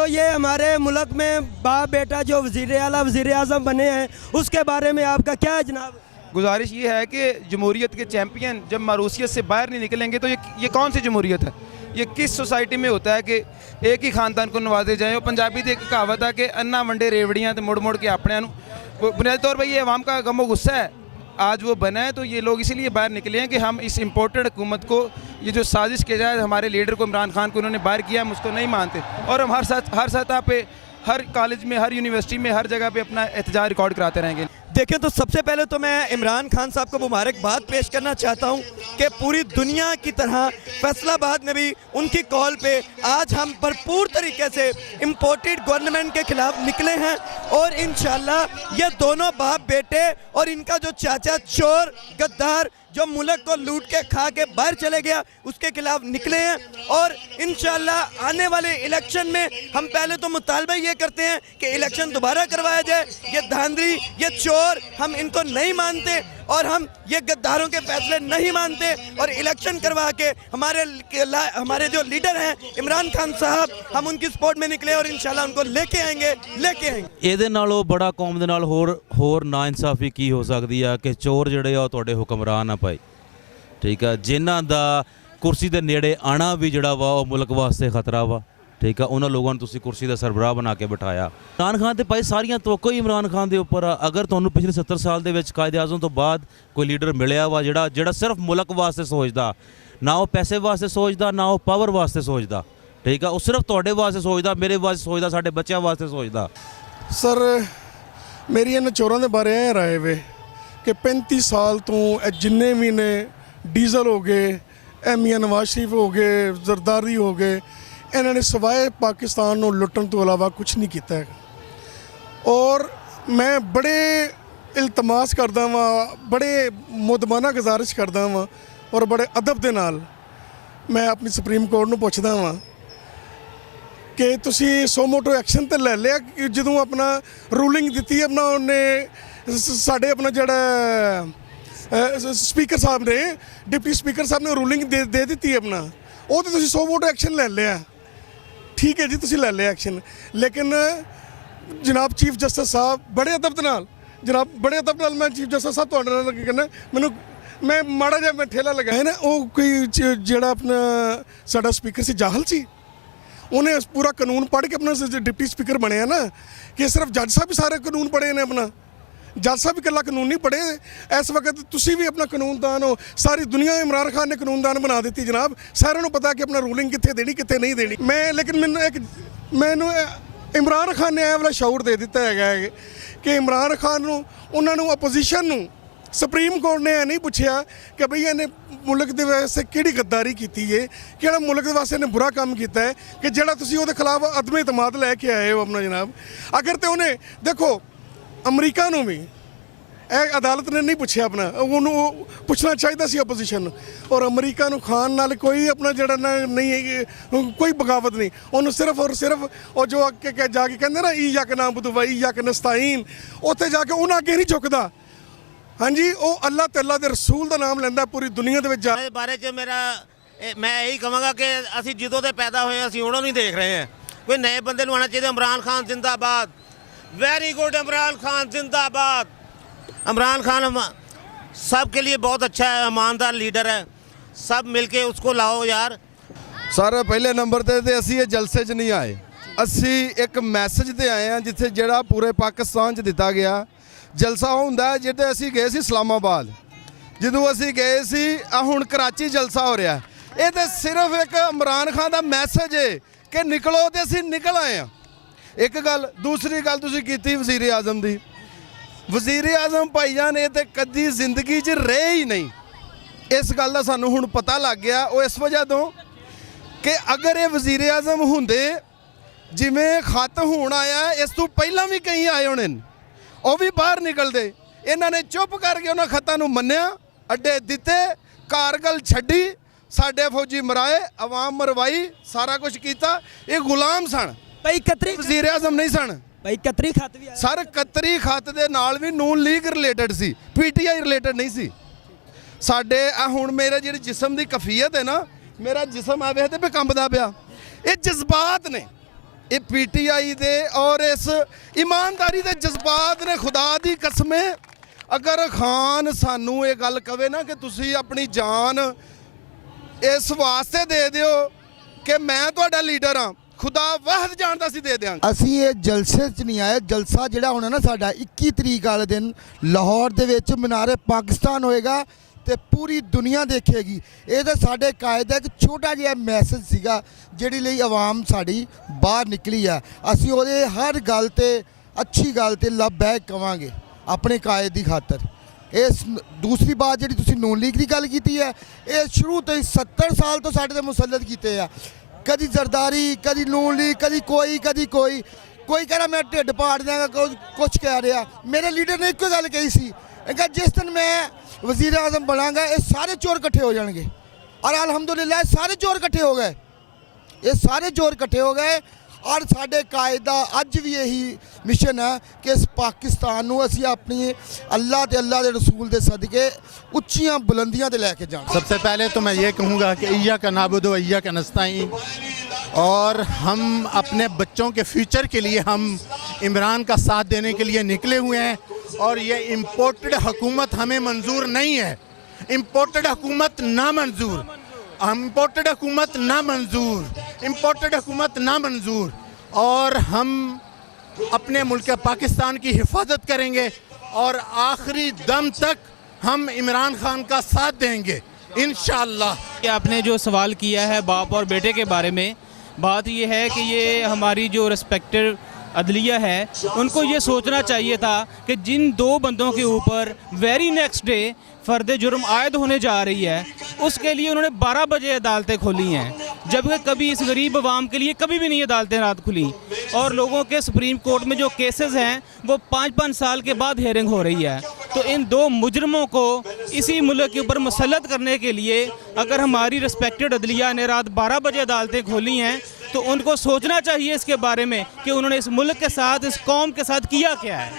जो ये हमारे मुल्क में बाप बेटा जो वज़ीर आला वज़ीर आज़म बने हैं, उसके बारे में आपका क्या है जनाब? गुजारिश ये है कि जमहूरियत के चैम्पियन जब मारूसियत से बाहर नहीं निकलेंगे तो ये कौन सी जमहूरियत है? ये किस सोसाइटी में होता है कि एक ही खानदान को नवाजे जाएँ? और पंजाबी की एक कहावत है कि अन्ना वंडे रेवड़ियाँ तो मुड़ मुड़ के अपने बुनियादी तौर पर ये अवाम का गमो गुस्सा है आज वो बना है। तो ये लोग इसीलिए बाहर निकले हैं कि हम इस इम्पोर्टेड हुकूमत को, ये जो साजिश किया जाए हमारे लीडर को इमरान खान को उन्होंने बाहर किया, हम उसको नहीं मानते। और हम हर सतह पे, हर कॉलेज में, हर यूनिवर्सिटी में, हर जगह पे अपना एहतजाज रिकॉर्ड कराते रहेंगे। देखें तो सबसे पहले तो मैं इमरान खान साहब को मुबारकबाद पेश करना चाहता हूं कि पूरी दुनिया की तरह फैसलाबाद में भी उनकी कॉल पे आज हम भरपूर तरीके से इम्पोर्टेड गवर्नमेंट के खिलाफ निकले हैं। और इंशाल्लाह ये दोनों बाप बेटे और इनका जो चाचा चोर गद्दार जो मुल्क को लूट के खा के बाहर चले गया, उसके खिलाफ निकले हैं। और इंशाल्लाह आने वाले इलेक्शन में हम पहले तो मुतालबा ये करते हैं कि इलेक्शन दोबारा करवाया जाए। ये धांधली, ये चोर, हम इनको नहीं मानते और हम ये गद्दारों के फैसले नहीं मानते। और इलेक्शन करवा के हमारे जो लीडर हैं इमरान खान साहब, हम उनकी सपोर्ट में निकले और इंशाल्लाह उनको लेके आएंगे। ਇਹਦੇ ਨਾਲੋਂ ਬੜਾ ਕੌਮ ਦੇ ਨਾਲ ਹੋਰ ਨਾ ਇਨਸਾਫੀ ਕੀ ਹੋ ਸਕਦੀ ਆ ਕਿ ਚੋਰ ਜਿਹੜੇ ਆ ਉਹ ਤੁਹਾਡੇ ਹੁਕਮਰਾਨ ਆ ਭਾਈ, ਠੀਕ ਆ, ਜਿਨ੍ਹਾਂ ਦਾ ਕੁਰਸੀ ਦੇ ਨੇੜੇ ਆਣਾ ਵੀ ਜਿਹੜਾ ਵਾ ਉਹ ਮੁਲਕ ਵਾਸਤੇ ਖਤਰਾ ਵਾ, ਠੀਕ ਆ, ਉਹਨਾਂ ਲੋਕਾਂ ਨੂੰ ਤੁਸੀਂ ਕੁਰਸੀ ਦਾ ਸਰਬਰਾਹ ਬਣਾ ਕੇ ਬਿਠਾਇਆ। ਇਮਰਾਨ ਖਾਨ ਤੇ ਭਾਈ ਸਾਰੀਆਂ ਤਵੱਕੋ ਹੀ ਇਮਰਾਨ ਖਾਨ ਦੇ ਉੱਪਰ ਆ। ਅਗਰ ਤੁਹਾਨੂੰ ਪਿਛਲੇ 70 ਸਾਲ ਦੇ ਵਿੱਚ ਕਾਇਦ ਆਜ਼ਮ ਤੋਂ ਬਾਅਦ ਕੋਈ ਲੀਡਰ ਮਿਲਿਆ ਵਾ ਜਿਹੜਾ ਸਿਰਫ ਮੁਲਕ ਵਾਸਤੇ ਸੋਚਦਾ, ਨਾ ਉਹ ਪੈਸੇ ਵਾਸਤੇ ਸੋਚਦਾ, ਨਾ ਉਹ ਪਾਵਰ ਵਾਸਤੇ ਸੋਚਦਾ, ਠੀਕ ਆ, ਉਹ ਸਿਰਫ ਤੁਹਾਡੇ ਵਾਸਤੇ ਸੋਚਦਾ, ਮੇਰੇ ਵਾਸਤੇ ਸੋਚਦਾ, ਸਾਡੇ ਬੱਚਿਆਂ ਵਾਸਤੇ ਸੋਚਦਾ। ਸਰ ਮੇਰੀ ਇਹਨਾਂ ਚੋਰਾਂ ਦੇ ਬਾਰੇ ਇਹ ਰਾਏ ਵੇ ਕਿ 35 ਸਾਲ ਤੋਂ ਇਹ ਜਿੰਨੇ ਵੀ ਨੇ ਡੀਜ਼ਲ ਹੋ ਗਏ, ਮੀਆਂ ਨਵਾਜ਼ ਸ਼ਰੀਫ ਹੋ ਗਏ, ਜ਼ਰਦਾਰੀ ਹੋ ਗਏ, ਇਹਨਾਂ ਨੇ ਸਿਵਾਏ ਪਾਕਿਸਤਾਨ ਨੂੰ ਲੁੱਟਣ ਤੋਂ ਇਲਾਵਾ ਕੁਝ ਨਹੀਂ ਕੀਤਾ ਹੈ। ਔਰ ਮੈਂ ਬੜੇ ਇਲਤਮਾਸ ਕਰਦਾ ਵਾਂ, ਬੜੇ ਮੁਦਮਾਨਾ ਗੁਜ਼ਾਰਿਸ਼ ਕਰਦਾ ਵਾਂ ਔਰ ਬੜੇ ਅਦਬ ਦੇ ਨਾਲ ਮੈਂ ਆਪਣੀ ਸੁਪਰੀਮ ਕੋਰਟ ਨੂੰ ਪੁੱਛਦਾ ਵਾਂ ਕਿ ਤੁਸੀਂ ਸੋ ਮੋਟੋ ਐਕਸ਼ਨ ਤੇ ਲੈ ਲਿਆ। ਜਦੋਂ ਆਪਣਾ ਰੂਲਿੰਗ ਦਿੱਤੀ ਆਪਣਾ ਉਹਨੇ ਸਾਡੇ ਆਪਣਾ ਜਿਹੜਾ ਸਪੀਕਰ ਸਾਹਿਬ ਨੇ, ਡਿਪਟੀ ਸਪੀਕਰ ਸਾਹਿਬ ਨੇ ਰੂਲਿੰਗ ਦੇ ਦਿੱਤੀ ਆਪਣਾ, ਉਹ ਤੇ ਤੁਸੀਂ ਸੋ ਮੋਟੋ ਐਕਸ਼ਨ ਲੈ ਲਿਆ, ਠੀਕ ਹੈ ਜੀ, ਤੁਸੀਂ ਲੈ ਲਿਆ ਐਕਸ਼ਨ। ਲੇਕਿਨ ਜਨਾਬ ਚੀਫ ਜਸਟਿਸ ਸਾਹਿਬ ਬੜੇ ਅਦਬ ਦੇ ਨਾਲ, ਜਨਾਬ ਬੜੇ ਅਦਬ ਨਾਲ ਮੈਂ ਚੀਫ ਜਸਟਿਸ ਸਾਹਿਬ ਤੁਹਾਡੇ ਨਾਲ ਕੀ ਕਹਿੰਦਾ, ਮੈਨੂੰ ਮੈਂ ਮਾੜਾ ਜਿਹਾ ਮੈਂ ਠੇਲਾ ਲਗਾਇਆ ਨਾ, ਉਹ ਕੋਈ ਜਿਹੜਾ ਆਪਣਾ ਸਾਡਾ ਸਪੀਕਰ ਸੀ ਜਾਹਲ ਸੀ, ਉਹਨੇ ਪੂਰਾ ਕਾਨੂੰਨ ਪੜ੍ਹ ਕੇ ਆਪਣਾ ਡਿਪਟੀ ਸਪੀਕਰ ਬਣਿਆ ਨਾ, ਕਿ ਸਿਰਫ ਜੱਜ ਸਾਹਿਬ ਵੀ ਸਾਰੇ ਕਾਨੂੰਨ ਪੜ੍ਹੇ ਨੇ, ਆਪਣਾ ਜੱਜ ਸਾਹਿਬ ਵੀ ਇਕੱਲਾ ਕਾਨੂੰਨ ਨਹੀਂ ਪੜ੍ਹੇ। ਇਸ ਵਕਤ ਤੁਸੀਂ ਵੀ ਆਪਣਾ ਕਾਨੂੰਨਦਾਨ ਹੋ, ਸਾਰੀ ਦੁਨੀਆ ਇਮਰਾਨ ਖਾਨ ਨੇ ਕਾਨੂੰਨਦਾਨ ਬਣਾ ਦਿੱਤੀ ਜਨਾਬ, ਸਾਰਿਆਂ ਨੂੰ ਪਤਾ ਕਿ ਆਪਣਾ ਰੂਲਿੰਗ ਕਿੱਥੇ ਦੇਣੀ ਕਿੱਥੇ ਨਹੀਂ ਦੇਣੀ। ਲੇਕਿਨ ਮੈਨੂੰ ਇਮਰਾਨ ਖਾਨ ਨੇ ਇਹ ਵਾਲਾ ਸ਼ੌਰ ਦੇ ਦਿੱਤਾ ਹੈਗਾ ਕਿ ਇਮਰਾਨ ਖਾਨ ਨੂੰ, ਉਹਨਾਂ ਨੂੰ ਆਪੋਜੀਸ਼ਨ ਨੂੰ ਸੁਪਰੀਮ ਕੋਰਟ ਨੇ ਇਹ ਨਹੀਂ ਪੁੱਛਿਆ ਕਿ ਬਈ ਇਹਨੇ ਮੁਲਕ ਦੇ ਵਾਸਤੇ ਕਿਹੜੀ ਗੱਦਾਰੀ ਕੀਤੀ ਹੈ, ਕਿਹੜਾ ਮੁਲਕ ਦੇ ਵਾਸਤੇ ਇਹਨੇ ਬੁਰਾ ਕੰਮ ਕੀਤਾ ਹੈ ਕਿ ਜਿਹੜਾ ਤੁਸੀਂ ਉਹਦੇ ਖਿਲਾਫ ਅਦਮ ਇਤਮਾਦ ਲੈ ਕੇ ਆਏ ਹੋ ਆਪਣਾ ਜਨਾਬ। ਅਗਰ ਤੇ ਉਹਨੇ ਦੇਖੋ ਅਮਰੀਕਾ ਨੂੰ ਵੀ ਇਹ ਅਦਾਲਤ ਨੇ ਨਹੀਂ ਪੁੱਛਿਆ, ਆਪਣਾ ਉਹਨੂੰ ਪੁੱਛਣਾ ਚਾਹੀਦਾ ਸੀ ਆਪੋਜੀਸ਼ਨ ਨੂੰ। ਔਰ ਅਮਰੀਕਾ ਨੂੰ ਖਾਨ ਨਾਲ ਕੋਈ ਆਪਣਾ ਜਿਹੜਾ ਨਹੀਂ ਹੈ, ਕੋਈ ਬਗਾਵਤ ਨਹੀਂ, ਉਹਨੂੰ ਸਿਰਫ ਔਰ ਸਿਰਫ ਉਹ ਜੋ ਅੱਗੇ ਜਾ ਕੇ ਕਹਿੰਦੇ ਨਾ ਈਯਾਕ ਨਾਬੁਦੁ व ਈਯਾਕ ਨਸਤਾਈਨ, ਉੱਥੇ ਜਾ ਕੇ ਉਹਨਾਂ ਅੱਗੇ ਨਹੀਂ ਝੁਕਦਾ। ਹਾਂਜੀ, ਉਹ ਅੱਲਾਹ ਤੇ ਅੱਲਾਹ ਦੇ ਰਸੂਲ ਦਾ ਨਾਮ ਲੈਂਦਾ ਪੂਰੀ ਦੁਨੀਆ ਦੇ ਵਿੱਚ। ਇਸ ਬਾਰੇ 'ਚ ਮੈਂ ਇਹੀ ਕਹਾਂਗਾ ਕਿ ਅਸੀਂ ਜਦੋਂ ਦੇ ਪੈਦਾ ਹੋਏ ਅਸੀਂ ਉਹਨਾਂ ਨੂੰ ਹੀ ਦੇਖ ਰਹੇ ਹਾਂ। ਕੋਈ ਨਏ ਬੰਦੇ ਨੂੰ ਆਉਣਾ ਚਾਹੀਦਾ। ਇਮਰਾਨ ਖਾਨ जिंदाबाद, वेरी गुड, इमरान खान जिंदाबाद। इमरान खान सब के लिए बहुत अच्छा है, ईमानदार लीडर है, सब मिलके उसको लाओ यार। सर पहले नंबर ते असी ये जलसे च नहीं आए, असी एक मैसेज ते आए हैं जिथे जेड़ा पूरे पाकिस्तान च दिता गया। जलसा होंदा है जिथे असी गए सी इस्लामाबाद, ਜਦੋਂ ਅਸੀਂ ਗਏ ਸੀ ਆ ਹੁਣ ਕਰਾਚੀ ਜਲਸਾ ਹੋ ਰਿਹਾ। ਇਹ ਤੇ ਸਿਰਫ ਇੱਕ ਇਮਰਾਨ ਖਾਨ ਦਾ ਮੈਸੇਜ ਹੈ ਕਿ ਨਿਕਲੋ, ਤੇ ਅਸੀਂ ਨਿਕਲ ਆਏ ਆ। ਇੱਕ ਗੱਲ, ਦੂਸਰੀ ਗੱਲ ਤੁਸੀਂ ਕੀਤੀ ਵਜ਼ੀਰ ਆਜ਼ਮ ਦੀ। ਵਜ਼ੀਰ ਆਜ਼ਮ ਭਾਈਜਾਨ ਇਹ ਤੇ ਕਦੀ ਜ਼ਿੰਦਗੀ 'ਚ ਰਹੇ ਹੀ ਨਹੀਂ। ਇਸ ਗੱਲ ਦਾ ਸਾਨੂੰ ਹੁਣ ਪਤਾ ਲੱਗ ਗਿਆ। ਉਹ ਇਸ ਵਜ੍ਹਾ ਤੋਂ ਕਿ ਅਗਰ ਇਹ ਵਜ਼ੀਰ ਆਜ਼ਮ ਹੁੰਦੇ, ਜਿਵੇਂ ਖਤ ਹੁਣ ਆਇਆ, ਇਸ ਤੋਂ ਪਹਿਲਾਂ ਵੀ ਕਈ ਆਏ ਹੋਣੇ ਨੇ, ਉਹ ਵੀ ਬਾਹਰ ਨਿਕਲਦੇ। ਇਹਨਾਂ ਨੇ ਚੁੱਪ ਕਰਕੇ ਉਹਨਾਂ ਖਤਾਂ ਨੂੰ ਮੰਨਿਆ, ਅੱਡੇ ਦਿੱਤੇ, ਕਾਰਗਲ ਛੱਡੀ, ਸਾਡੇ ਫੌਜੀ ਮਰਾਏ, ਆਵਾਮ ਮਰਵਾਈ, ਸਾਰਾ ਕੁਝ ਕੀਤਾ। ਇਹ ਗੁਲਾਮ ਸਨ ਭਾਈ। ਕਤਰੀ ਵਜ਼ੀਰ ਆਜ਼ਮ ਨਹੀਂ ਸਨ ਭਾਈ। ਕਤਰੀ ਖਤ ਵੀ ਆਇਆ ਸਰ। ਕਤਰੀ ਖਤ ਦੇ ਨਾਲ ਵੀ ਨੂਨ ਲੀਗ ਰਿਲੇਟਡ ਸੀ, ਪੀਟੀਆਈ ਰਿਲੇਟਡ ਨਹੀਂ ਸੀ। ਸਾਡੇ ਆ ਹੁਣ ਮੇਰੇ ਜਿਹੜੀ ਜਿਸਮ ਦੀ ਕਫੀਅਤ ਹੈ ਨਾ, ਮੇਰਾ ਜਿਸਮ ਆ ਵੇਖਦੇ ਵੀ ਕੰਬਦਾ ਪਿਆ। ਇਹ ਜਜ਼ਬਾਤ ਨੇ, ਇਹ ਪੀਟੀਆਈ ਦੇ ਔਰ ਇਸ ਇਮਾਨਦਾਰੀ ਦੇ ਜਜ਼ਬਾਤ ਨੇ ਖੁਦਾ ਦੀ ਕਸਮੇ ਅਗਰ ਖਾਨ ਸਾਨੂੰ ਇਹ ਗੱਲ ਕਵੇ ਨਾ ਕਿ ਤੁਸੀਂ ਆਪਣੀ ਜਾਨ ਇਸ ਵਾਸਤੇ ਦੇ ਦਿਓ ਕਿ ਮੈਂ ਤੁਹਾਡਾ ਲੀਡਰ ਹਾਂ, ਖੁਦਾ ਵਾਹਿਦ ਜਾਣਦਾ ਸੀ ਦੇ ਦਿਆਂਗੇ। ਅਸੀਂ ਇਹ ਜਲਸੇ 'ਚ ਨਹੀਂ ਆਏ। ਜਲਸਾ ਜਿਹੜਾ ਹੋਣਾ ਨਾ ਸਾਡਾ 21 ਤਰੀਕ ਵਾਲੇ ਦਿਨ ਲਾਹੌਰ ਦੇ ਵਿੱਚ ਮਨਾਰੇ ਪਾਕਿਸਤਾਨ ਹੋਏਗਾ ਤੇ ਪੂਰੀ ਦੁਨੀਆ ਦੇਖੇਗੀ। ਇਹ ਤਾਂ ਸਾਡੇ ਕਾਇਦ ਦਾ ਇੱਕ ਛੋਟਾ ਜਿਹਾ ਮੈਸੇਜ ਸੀਗਾ ਜਿਹੜੀ ਲਈ ਆਵਾਮ ਸਾਡੀ ਬਾਹਰ ਨਿਕਲੀ ਆ। ਅਸੀਂ ਉਹਦੇ ਹਰ ਗੱਲ ਤੇ ਅੱਛੀ ਗੱਲ ਤੇ ਲੱਭੈਕ ਕਵਾਂਗੇ ਆਪਣੇ ਕਾਇਦ ਦੀ ਖਾਤਰ। ਇਸ ਦੂਸਰੀ ਬਾਤ ਜਿਹੜੀ ਤੁਸੀਂ ਨੂਨ ਲੀਗ ਦੀ ਗੱਲ ਕੀਤੀ ਹੈ, ਇਹ ਸ਼ੁਰੂ ਤੋਂ ਹੀ 70 ਸਾਲ ਤੋਂ ਸਾਡੇ ਤੇ ਮੁਸੱਲਤ ਕੀਤੇ ਆ। ਕਦੀ ਜ਼ਰਦਾਰੀ, ਕਦੀ ਨੂਨ ਲੀਗ, ਕਦੀ ਕੋਈ ਕੋਈ ਕਹਿ ਰਿਹਾ ਮੈਂ ਢਿੱਡ ਪਾੜ ਦਿਆਂਗਾ, ਕੁਛ ਕਹਿ ਰਿਹਾ। ਮੇਰੇ ਲੀਡਰ ਨੇ ਇੱਕੋ ਗੱਲ ਕਹੀ ਸੀ, ਕਿ ਜਿਸ ਦਿਨ ਮੈਂ ਵਜ਼ੀਰ ਆਜ਼ਮ ਬਣਾਂਗਾ ਇਹ ਸਾਰੇ ਚੋਰ ਇਕੱਠੇ ਹੋ ਜਾਣਗੇ। ਔਰ ਅਲਹਮਦੁਲਿल्लाह ਸਾਰੇ ਚੋਰ ਇਕੱਠੇ ਹੋ ਗਏ, ਇਹ ਸਾਰੇ ਚੋਰ ਇਕੱਠੇ ਹੋ ਗਏ। ਔਰ ਸਾਡੇ ਕਾਇਦ ਦਾ ਅੱਜ ਵੀ ਇਹੀ ਮਿਸ਼ਨ ਹੈ ਕਿ ਇਸ ਪਾਕਿਸਤਾਨ ਨੂੰ ਅਸੀਂ ਆਪਣੀ ਅੱਲਾਹ ਤੇ ਅੱਲਾਹ ਦੇ रसूल ਦੇ सदके ਉੱਚੀਆਂ बुलंदियां ਤੇ ਲੈ ਕੇ जाना। सबसे पहले तो मैं ये कहूँगा कि इय्याका नअबुदु व इय्याका नस्तईन, और हम अपने बच्चों के फ्यूचर के लिए हम इमरान का साथ देने के लिए निकले हुए हैं। और ये इम्पोर्टेड हुकूमत हमें मंजूर नहीं है, इम्पोर्टेड हुकूमत नामंजूर, इम्पोर्टेड हुकूमत नामंजूर, इम्पोर्टेड हुकूमत नामंजूर। और हम अपने मुल्क पाकिस्तान की हिफाजत करेंगे और आखिरी दम तक हम इमरान खान का साथ देंगे इंशाअल्लाह। कि आपने जो सवाल किया है बाप और बेटे के बारे में, बात ये है कि ये हमारी जो रिस्पेक्टेड अदलिया है उनको ये सोचना चाहिए था कि जिन दो बंदों के ऊपर वेरी नेक्स्ट डे फ़र्द जुर्म आयद होने जा रही है, उसके लिए उन्होंने 12 बजे अदालतें खोली हैं, जबकि कभी इस गरीब आवाम के लिए कभी भी नहीं अदालतें रात खुली। और लोगों के सुप्रीम कोर्ट में जो केसेस हैं वो 5-5 साल के बाद हेयरिंग हो रही है। तो इन दो मुजरमों को इसी मुल्क के ऊपर मुसल्लत करने के लिए अगर हमारी रिस्पेक्टेड अदलिया ने रात 12 बजे अदालतें खोली हैं तो उनको सोचना चाहिए इसके बारे में कि उन्होंने इस मुल्क के साथ, इस कौम के साथ किया क्या है।